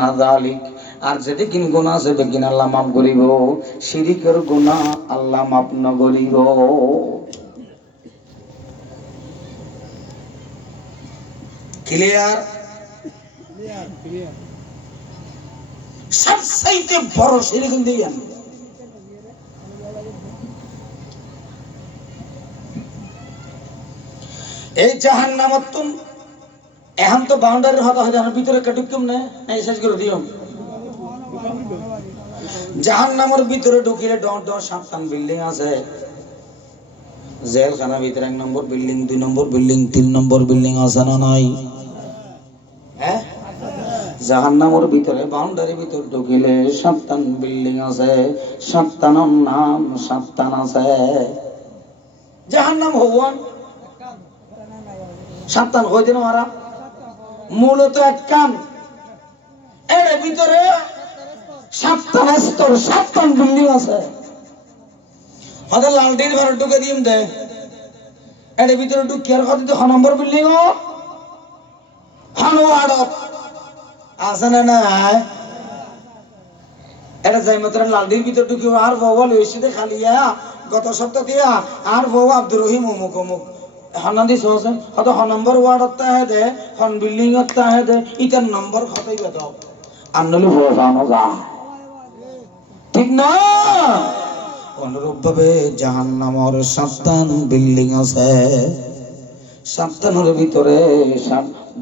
দুনা জালিক। আর যেতে কিন গুণা আছে আল্লাহ মাফ করিব। গুণা আল্লাহ মাফ ক্লিয়ার সবচাইতে বড় এই জাহান নামত তুম এখন তো বাউন্ডারি হতা হয় জানার ভিতরে কাটুকুম না? এই শেষ করে দিও জাহান নামের ভিতরে ঢুকিলে ডর ডর সাতটান বিল্ডিং আছে। জেলখানার ভিতরে এক নম্বর বিল্ডিং দুই নম্বর বিল্ডিং তিন নম্বর বিল্ডিং আছে না নাই? হ্যাঁ? জাহান নামের ভিতরে বাউন্ডারির ভিতরে ঢুকিলে সাতটান বিল্ডিং আছে। সাতটানোর নাম সাতটান আছে। জাহান নাম হওয়ান। সাবধান হয়ে দিন মারা। মূলত এক কান এর ভিতরে সাতটান স্তর সাতটান বিল্ডিং আছে। লালটির ঘরে ঢুকে দিম দে। এর ভিতরে ঢুকি আর কত ছ নম্বর বিল্ডিং আছে না নাই? এটা যাই মাত্র লালডির ভিতরে ঢুকি আর বউ লইছি দে খালি ইয়া, গত সপ্তাহ দিয়া আর বউ আব্দুর রহিম অমুক অমুক। হনাদি সহসে হত হ নম্বর ওয়ার্ডত তাহে দে, হন বিল্ডিং ত তাহে দে ইটার নম্বর খতই বেদ আনলি বসানো যা। ঠিক না? অনুরূপ ভাবে জাহান নামর সাতটান বিল্ডিং আছে। সাতটানের ভিতরে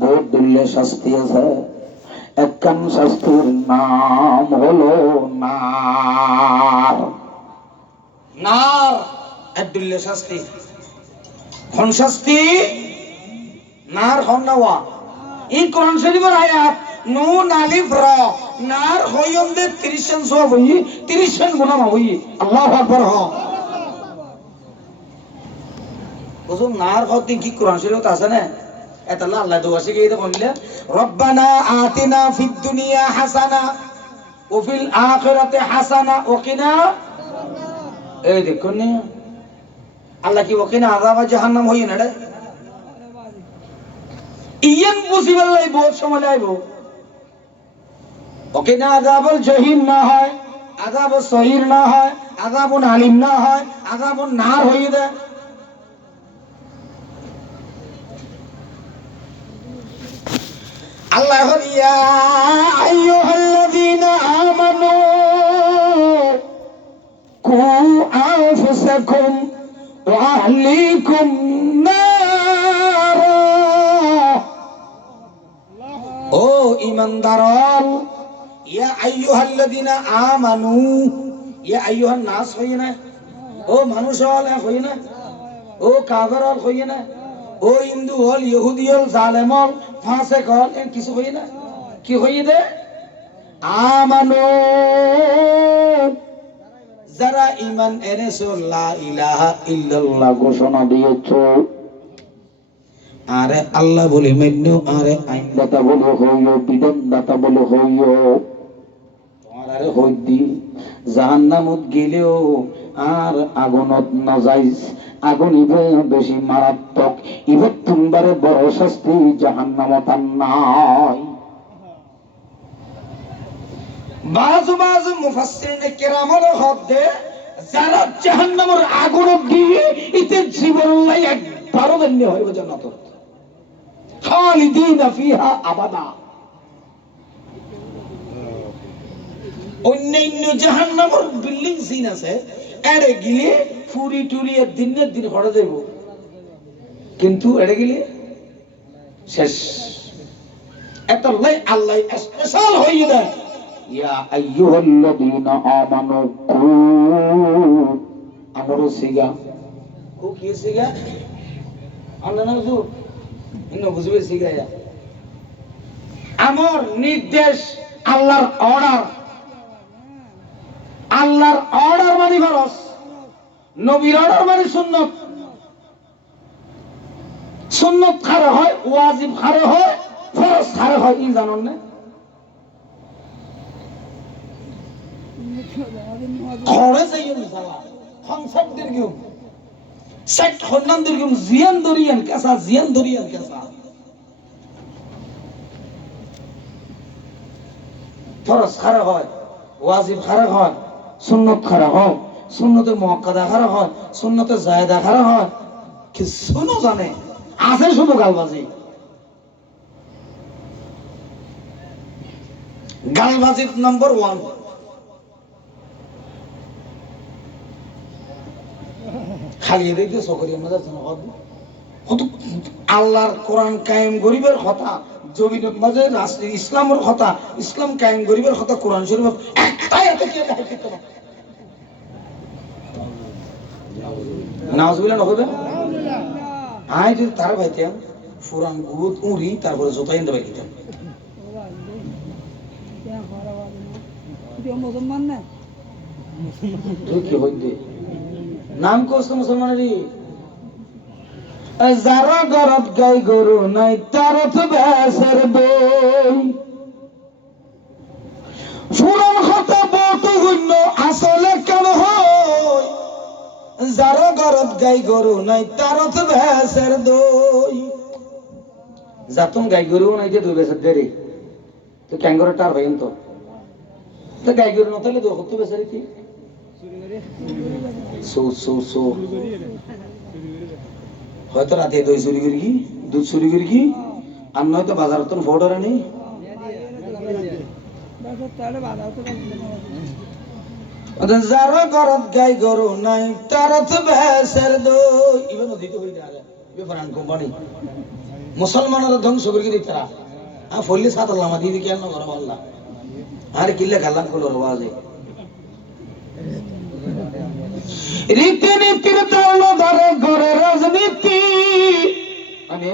বহুত দুল্লে শাস্তি আছে। একখান শাস্তির নাম হলো নার। নার, এক দুল্লে শাস্তি। খন শাস্তি, নার হন নাওয়া। এই কোরআন শরীফের আয়াত নুন আলিফ র, নার হইয়ন দে 30 সেন সব হই 30 সেন গুনাহ হই। আল্লাহু আকবার হ। বুঝুন, নার হতে কি কোরআন শরীফত আছে না? এটা আল্লাহ দোয়া শিখে এটা বললে রব্বানা আতিনা ফিদ দুনিয়া হাসানা ও ফিল আখিরাতে হাসানা ও কিনা এই দেখুন নি। আল্লাহ কি ওকে না আজাব জাহান্নাম হই না রে? ইয়ান মুসিবত লাইব সময় লাইব ওকে না আজাবুল জহিম না হয় আজাব সহির না হয় আজাবুন আলিম না হয় আজাবুন নার হইয়ে দেয়। আল্লাহ ইয়া আইয়ুহাল্লাযীনা আমানু, কু আনফুসাকুম আহলিকুম নারা। ও ইমানদারল ইয়া আইয়ুহাল্লাযীনা আমানু। ইয়া আইয়ুহান নাস হই না? ও মানুষ হল হই না? ও কাফের হল হই না? ও হিন্দু হল ইহুদি হল জালেম হল ফাসেক হল এর কিছু হই না? কি হই দে আমানু। যারা ইমান এনেছো ইল্লাল্লাহ ঘোষণা দিয়েছ। আরে আল্লাহ বলে, মেনু আরে আইনদাতা বলে হইও, বিধানদাতা বলে হইও। জাহান্নামত গেলেও আর আগুনত নজাইজ আগুন বেশি মারাত্মক জাহান্নামত বাজু বাজু মুফাসসিরিনে কেরামল হদ্দে যারা জাহান্নামের আগুনত গিয়ে ইতে জীবন লাই একবারও ধন্য হইব জান্নাত। খালিদিনা ফিহা আবাদা। অন্যান্য জাহান্নামের বিল্ডিং সিন আছে, এড়ে গিলে ফুরি টুরি এর দিনের দিন হড়ে দেব কিন্তু এড়ে গিলে শেষ। এত লাই আল্লাহ স্পেশাল হয়ে দেয়। ইয়া আইয়ুহাল্লাযীনা আমানু কু আমরো সিগা। কু কি সিগা? আল্লাহ না ইন্ন বুঝবে সিগা ইয়া। আমর নির্দেশ আল্লাহর অর্ডার। আল্লাহর অর্ডার মানে ফরজ। নবীর অর্ডার মানে সুন্নত। সুন্নত খারে হয় ওয়াজিব খারে হয় ফরজ খারে হয় ই জানন না? যাইও মিসালা সংসদ দীর্ঘম সেট খন্নান দীর্ঘম জিয়ান দরিয়ান কেসা জিয়ান দরিয়ান কেসা ফরজ খারা হয়, ওয়াজিব খারা হয়, সুন্নত খারা হয় সুন্নতে মক্কাদা খারা হয় সুন্নতে জায়দা খারা হয়। কিছু না জানে, আছে শুধু গালবাজি। গালবাজির নম্বর ওয়ান খালি দেখতে সকরি যাচ্ছি না কত আল্লাহর কোরআন কায়েম গরিবের কথা জমিনের মাঝে ইসলামের কথা, ইসলাম কায়েম গরিবের কথা, কোরআন শরীফ একটাই এত দিতে নহবে আই যদি তার ভাইতাম ফুরান গুত উড়ি, তারপরে জোতাই এনে বাইতাম। মুসলমান না তুই কি হইতে? নাম কষ্ট মুসলমানেরই যারা গরত গাই গরু নাই তার তো ব্যাসের বই। ফুরন হতে বহুত গুণ্য আসলে কেন হয়? যারা গরত গাই গরু নাই তার তো ব্যাসের দই যাতুম গাই গরু নাই যে দুই বেসের দেরি তো ক্যাঙ্গরে টার ভাইন তো তো গাই গরু নতালে দো হতো বেসারি কি? হয়তো রাতে দই চুরি করি কি? দুধ চুরি করি কি? আর নয়তো বাজার তো আনি তাহলে বাধা হতে ঘরত গাই গরু নাই, তারা ভেসের দই। ইবে নদীতে হই না কোম্পানি। মুসলমানের ধ্বংস করে দিতে তারা আ, ফল্লি সাত আল্লাহ দিকে আল্লাহ ঘর আল্লাহ আর কিল্লে গালান কলো রওয়াজে রীতি নীতির দল ধরে ঘরে রাজনীতি। মানে?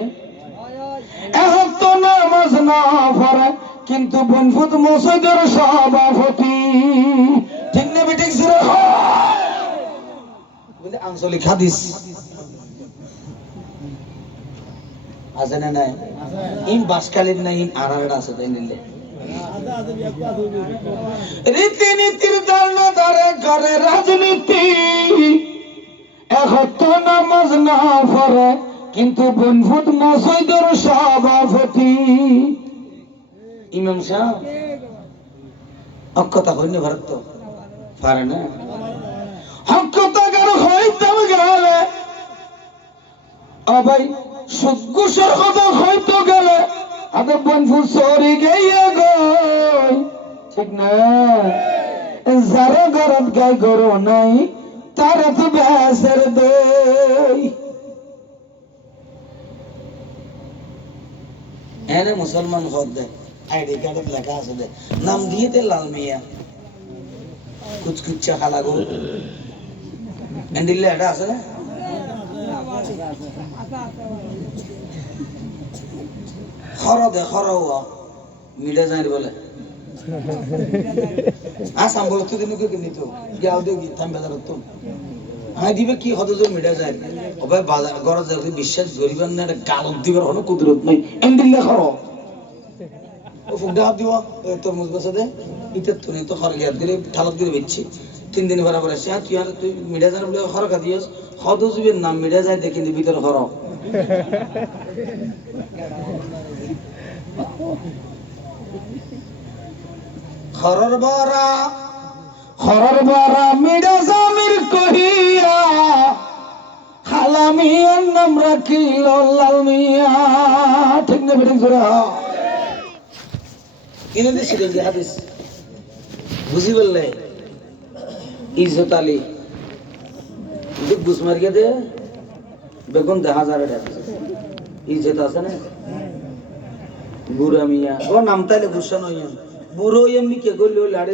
এখন তো নামাজ না পড়ে, কিন্তু বনফুত মসজিদের সভাপতি। ঠিক না সুরে বলে আঞ্চলিক হাদিস। আছে না নাই? ইম বাসকালীন না ইম আড়াড়া আছে, তাই নিলে। রীতিনীতির দল ধরে ঘরে রাজনীতি। এখন নামাজ না পড়ে, কিন্তু বনফুত মসজিদের সভাপতি। ইমাম সাহ অক্ষতা হইনি ভারত তো? পারে না? হক্ষতা কার হইতাম গেলে। আবাই সুগুসর কথা হইতো গেলে। সরি গই। ঠিক না? যারা গরত গাই গরো নাই তারা তো ব্যাসের দই। এনে মুসলমান হদ দে আইডি কার্ডত লেখা আছে দে নাম দিয়ে দে লাল মিয়া। কুচকুচ্চা খালা গো। এন্ডিলে এটা আছে না? খর দে মিডা যাই বলে। আসাম বলে কিনি তো। বাজার তো দিবে কি হতে মিডা যায় ওবে বাজার ঘর যাতে বিশ্বাস করিবেন না এটা গালত দিবার হলো কুদরত নাই। ও ফুক ডাব দিব তরমুজ বসে দে। ইটার তুই তো খর গিয়া দিলে ঠালত দিলে বেচছি। তিন দিন ভরা করে সে তুই আর তুই মিডা যায় বলে খর কা দিয়েস হদ নাম মিডা যায় দেখি ভিতর খর খরর বরা খরর বরা মিডা জামির কহিয়া খালা মিয়ার নাম রাখিল লাল মিয়া। ঠিক না জোরে হ। কিনে দিছি দেখি হাদিস। বুঝি বললে? ইজ্জত আলী। বুঝ মারিয়ে দে, বেগুন দেখা হাজারে ইজত আছে না? বুড়া মিয়া। ও নামতাইলে তাইলে গুসা নয় বুড়ো এমনি কে করলে লাড়ে